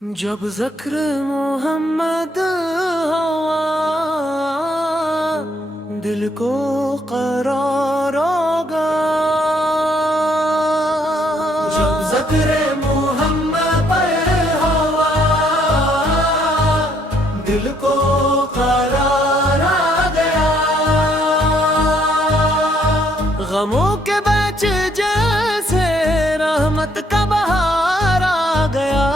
جب ذکر محمد ہوا دل کو قرار ہوگا، جب ذکر محمد پر ہوا دل کو قرار آ گیا، غموں کے بیچ جیسے رحمت کا بہار آ گیا،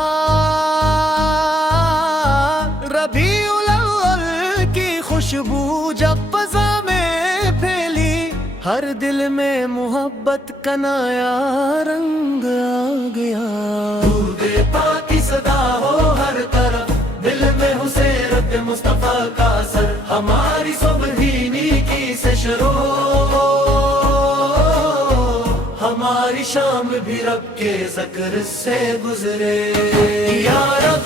ربیع الاول کی خوشبو جب فضا میں پھیلی، ہر دل میں محبت کا نیا رنگ آ گیا، درود پاک کی صدا ہو ہر طرف، دل میں ہو سیرت مصطفیٰ کا اثر، ہماری صبح ہی نیکی سے شروع، ہماری شام بھی رب کے ذکر سے گزرے، یا رب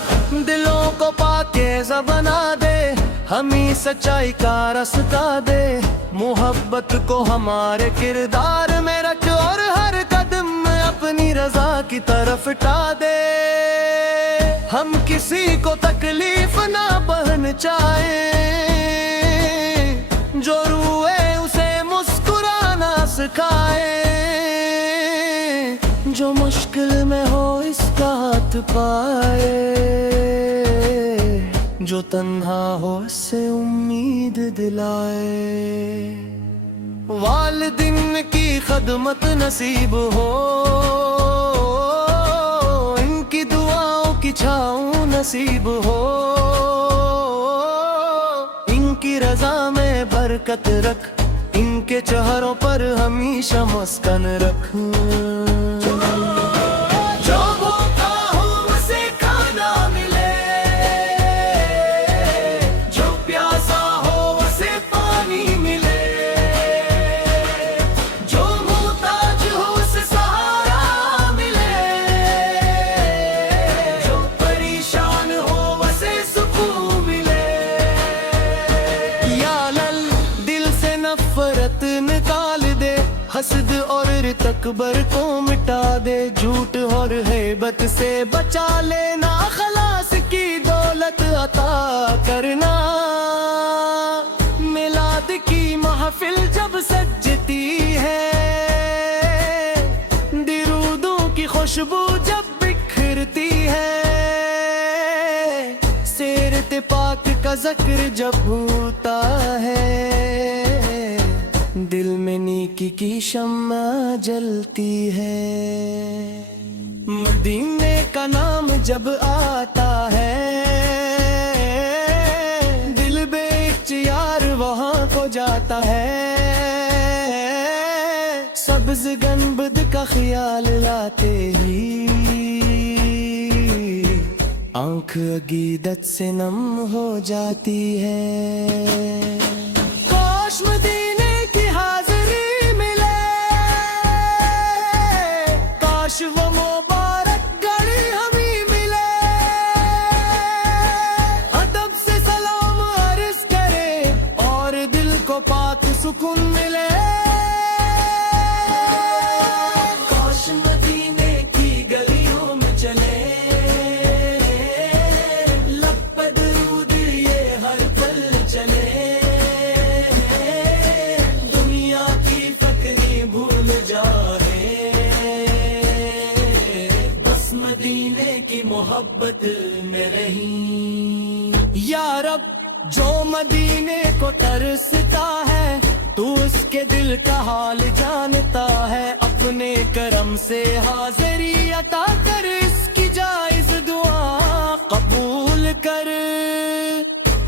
دلوں کو پاکیزہ بنا دے، ہمیں سچائی کا راستہ دے، محبت کو ہمارے کردار میں رکھ اور ہر قدم اپنی رضا کی طرف اٹھا دے، ہم کسی کو تکلیف نہ پہنچائیں، جو روئے اسے مسکرانا سکھائیں، جو مشکل میں ہو اس کا ہاتھ پائے، جو تنہا ہو اس سے امید دلائے، والدین کی خدمت نصیب ہو، ان کی دعاؤں کی چھاؤں نصیب ہو، ان کی رضا میں برکت رکھ، ان کے چہروں پر ہمیشہ مسکن رکھ، جو بھوکا ہو اسے کھانا ملے، جو پیاسا ہو اسے پانی ملے، جو محتاج ہو اسے سہارا ملے، جو پریشان ہو اسے سکون ملے، یا لل دل سے نفرت نکال دے، حسد اور تکبر کو مٹا دے، جھوٹ اور غیبت سے بچا لینا، اخلاص کی دولت عطا کرنا، میلاد کی محفل جب سجتی ہے، درودوں کی خوشبو جب بکھرتی ہے، سیرت پاک کا ذکر جب ہوتا ہے، دل میں نیکی کی شمع جلتی ہے، مدینے کا نام جب آتا ہے، دل بے اختیار وہاں کو جاتا ہے، سبز گنبد کا خیال لاتے ہی آنکھ عقیدت سے نم ہو جاتی ہے، کاش مدینے کی حاضری ملے، کاش وہ مبارک گھڑی ہمیں ملے، ادب سے سلام عرض کرے اور دل کو پاک سکون ملے، کاش مدینے کی گلیوں میں چلے، لب پہ درود یہ ہر پل چلے، دنیا کی فکری بھول جائے، بس مدینے کی محبت میں رہی، یا رب جو مدینے کو ترستا ہے، تو اس کے دل کا حال جانتا ہے، اپنے کرم سے حاضری عطا کر، اس کی جائز دعا قبول کر،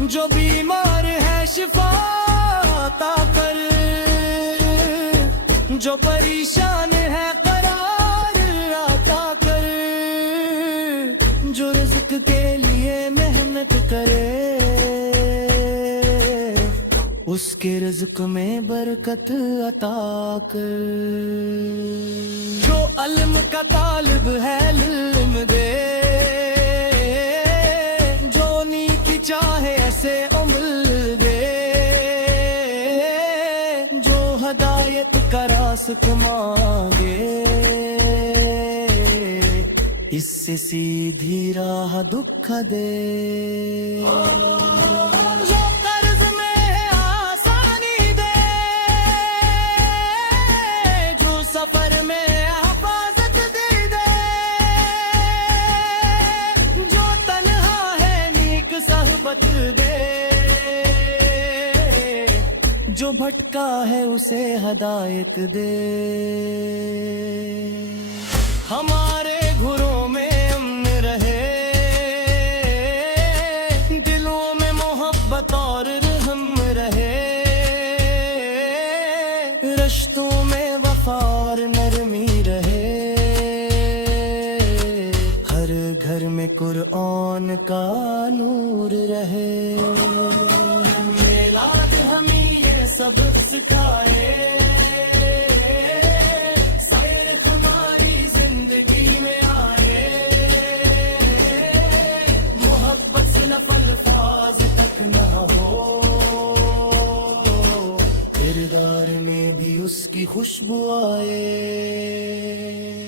جو بیمار ہے شفا عطا کر، جو پریشان ہے قرار عطا کر، جو رزق کے لیے محنت کرے، اس کے رزق میں برکت عطا کر، جو علم کا طالب ہے علم دے، جو نیکی چاہے ایسے عمل دے، جو ہدایت کا راست مانگے، اس سے سیدھی راہ دکھ دے جو قرض میں ہے آسانی دے جو سفر میں حفاظت دے دے جو تنہا ہے نیک صحبت دے جو بھٹکا ہے اسے ہدایت دے ہمارے گھروں میں امن رہے دلوں میں محبت اور رحم رہے رشتوں میں وفا اور نرمی رہے ہر گھر میں قرآن کا نور رہے میلاد ہمیں یہ سبق سکھائے اس کی خوشبو آئے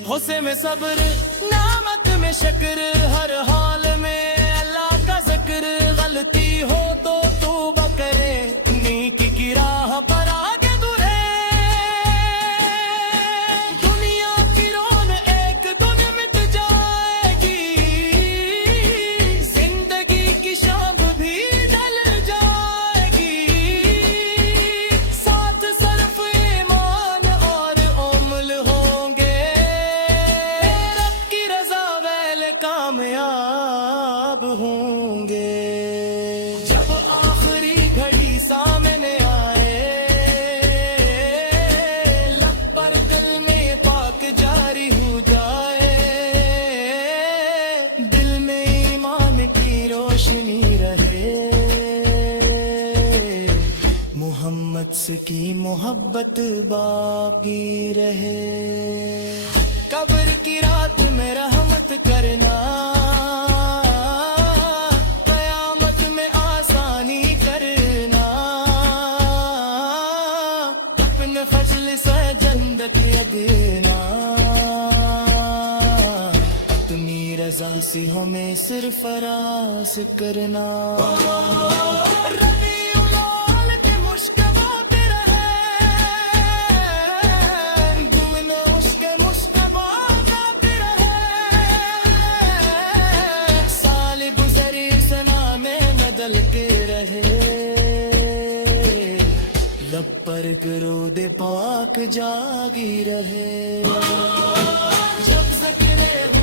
غصے میں صبر نعمت میں شکر ہر حال میں اللہ کا ذکر غلطی ہو تو توبہ کرے نیکی کی راہ پر آگے دورے دنیا کی رون ایک دن مٹ جائے گی زندگی کی شام بھی ڈل جائے گی ساتھ صرف کامیاب ہوں گے جب آخری گھڑی سامنے آئے لب پر کلمے پاک جاری ہو جائے دل میں ایمان کی روشنی رہے محمد کی محبت باقی رہے قبر کی رات میں رحمت کرنا قیامت میں آسانی کرنا اپنے فضل سے جنت یگنا اپنی رضا سے ہمیں صرف راز کرنا رہے لب پر درود پاک جاگی رہے جب ذکر